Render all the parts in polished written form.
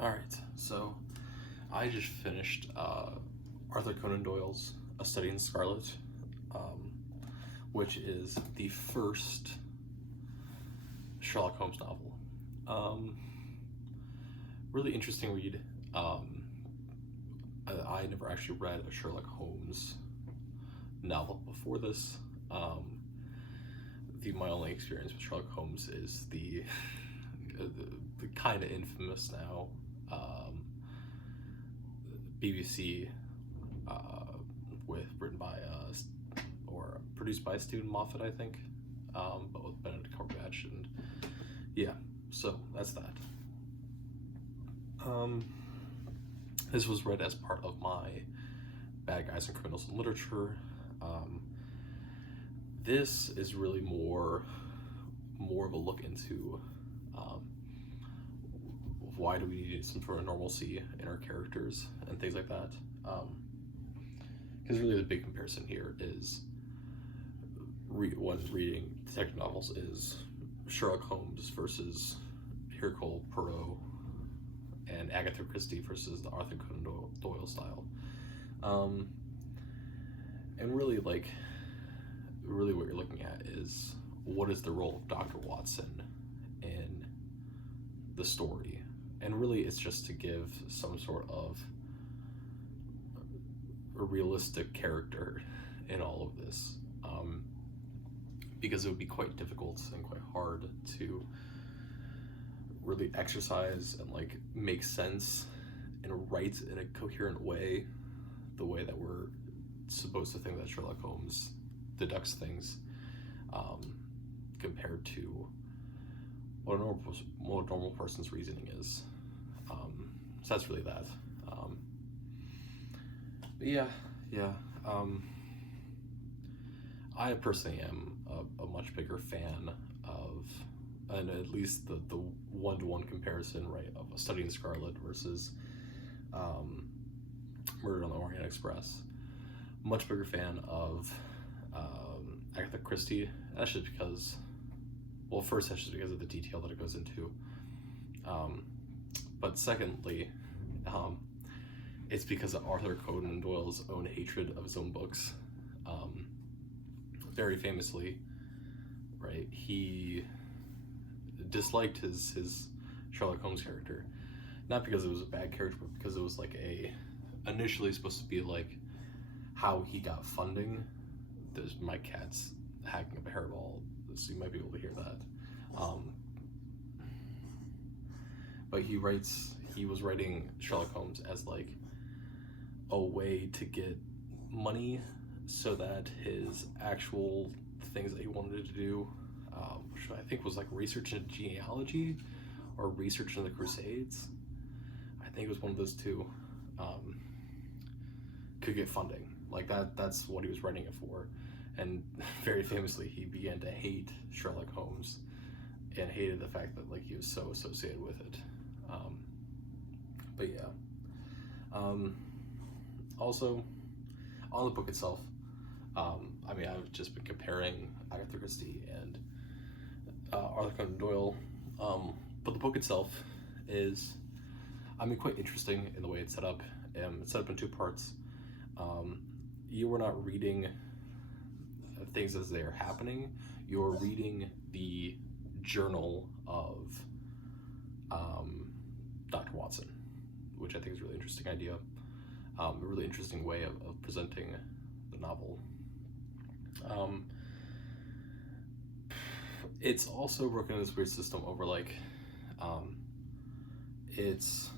Alright, so I just finished Arthur Conan Doyle's A Study in Scarlet, which is the first Sherlock Holmes novel. Really interesting read. I never actually read a Sherlock Holmes novel before this. My only experience with Sherlock Holmes is the kind of infamous now BBC written by or produced by Stephen Moffat, I think, but with Benedict Cumberbatch, and yeah, so that's that. This was read as part of my Bad Guys and Criminals in Literature. This is really more of a look into why do we need some sort of normalcy in our characters and things like that. Because really the big comparison here is when reading detective novels is Sherlock Holmes versus Hercule Poirot and Agatha Christie versus the Arthur Conan Doyle style. And really, what you're looking at is what is the role of Dr. Watson in the story. And really it's just to give some sort of a realistic character in all of this. Because it would be quite difficult and quite hard to really exercise and make sense and write in a coherent way, the way that we're supposed to think that Sherlock Holmes deducts things, compared to what a normal person's reasoning is. So that's really that. But yeah. I personally am a much bigger fan of, and at least the one-to-one comparison, right, of A Study in Scarlet versus Murder on the Orient Express. Much bigger fan of Agatha Christie. That's just because, well, first that's just because of the detail that it goes into. But secondly, it's because of Arthur Conan Doyle's own hatred of his own books. Very famously, right, he disliked his Sherlock Holmes character, not because it was a bad character, but because it was initially supposed to be how he got funding. There's my cat's hacking up a hairball, so you might be able to hear that. But he was writing Sherlock Holmes as a way to get money so that his actual things that he wanted to do, which I think was research in genealogy or research in the Crusades, I think it was one of those two, could get funding. That's what he was writing it for. And very famously, he began to hate Sherlock Holmes and hated the fact that he was so associated with it. But yeah. Also, on the book itself, I've just been comparing Agatha Christie and Arthur Conan Doyle, but the book itself is, quite interesting in the way it's set up. It's set up in two parts. You are not reading things as they are happening. You're reading the journal of Dr. Watson, which I think is a really interesting idea, a really interesting way of presenting the novel. It's also broken in this weird system over it's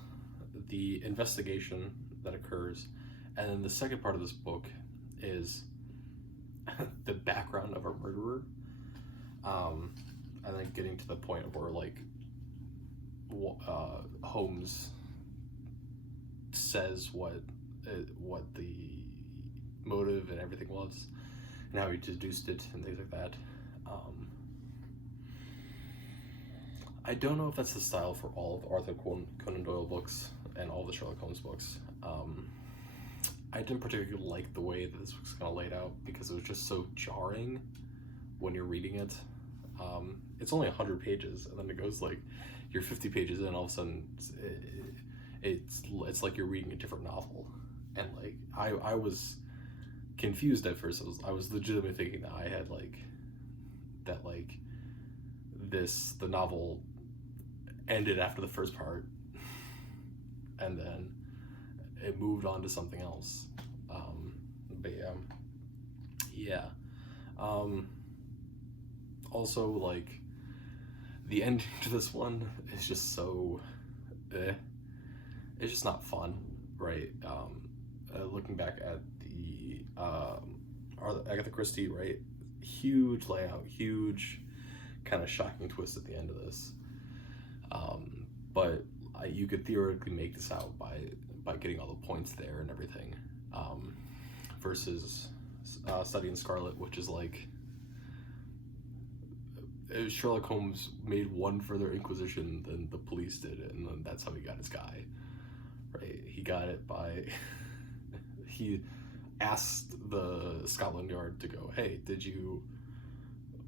the investigation that occurs, and then the second part of this book is the background of a murderer, and then getting to the point where Holmes says what the motive and everything was, and how he deduced it and things like that. I don't know if that's the style for all of Arthur Conan Doyle books and all the Sherlock Holmes books. I didn't particularly like the way that this book's kind of laid out because it was just so jarring when you're reading it. It's only 100 pages, and then it goes you're 50 pages in, all of a sudden it's like you're reading a different novel, and like I was confused at first. I was legitimately thinking that I had like that like the novel ended after the first part, and then it moved on to something else. But yeah. Also, like, the ending to this one is just so it's just not fun, right? Looking back at the Agatha Christie, right? Huge layout, huge kind of shocking twist at the end of this. But you could theoretically make this out by getting all the points there and everything, versus studying Scarlet, which is like Sherlock Holmes made one further inquisition than the police did, and then that's how he got his guy. Right? He got it by he asked the Scotland Yard to go, hey, did you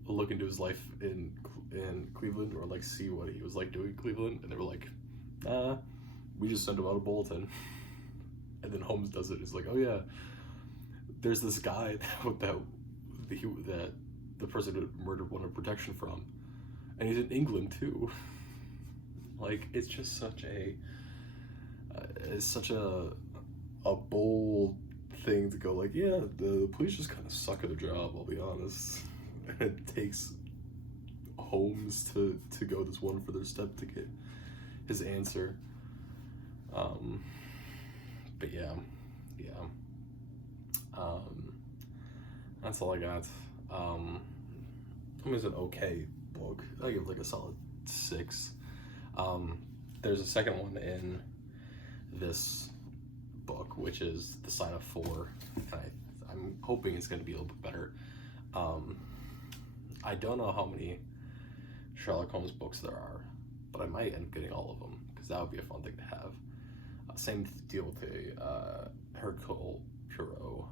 look into his life in Cleveland, or like see what he was like doing in Cleveland? And they were like, we just sent him out a bulletin. And then Holmes does it. It's like, oh yeah, there's this guy that the person who murdered wanted protection from, and he's in England too. Like, it's just such a bold thing to go like, yeah, the police just kind of suck at their job, I'll be honest. And it takes Holmes to go this one further step to get his answer. But yeah. That's all I got. I mean, it's an okay book. I give it like a solid 6. There's a second one in this book, which is The Sign of 4. I'm hoping it's going to be a little bit better. I don't know how many Sherlock Holmes books there are, but I might end up getting all of them, because that would be a fun thing to have. Same deal with the Hercule Poirot.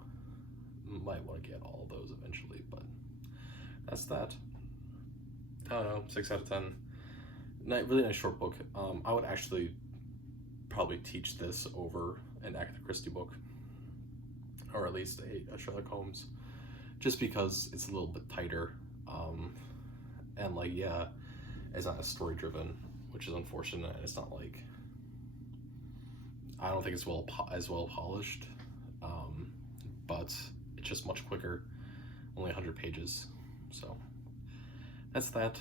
Might want to get all of those eventually, but that's that. I don't know, 6 out of 10. Really nice short book. I would actually probably teach this over an Agatha Christie book, or at least a Sherlock Holmes, just because it's a little bit tighter, and like, yeah, it's not as story driven, which is unfortunate. It's not like, I don't think it's as well polished, but it's just much quicker, only 100 pages. So that's that.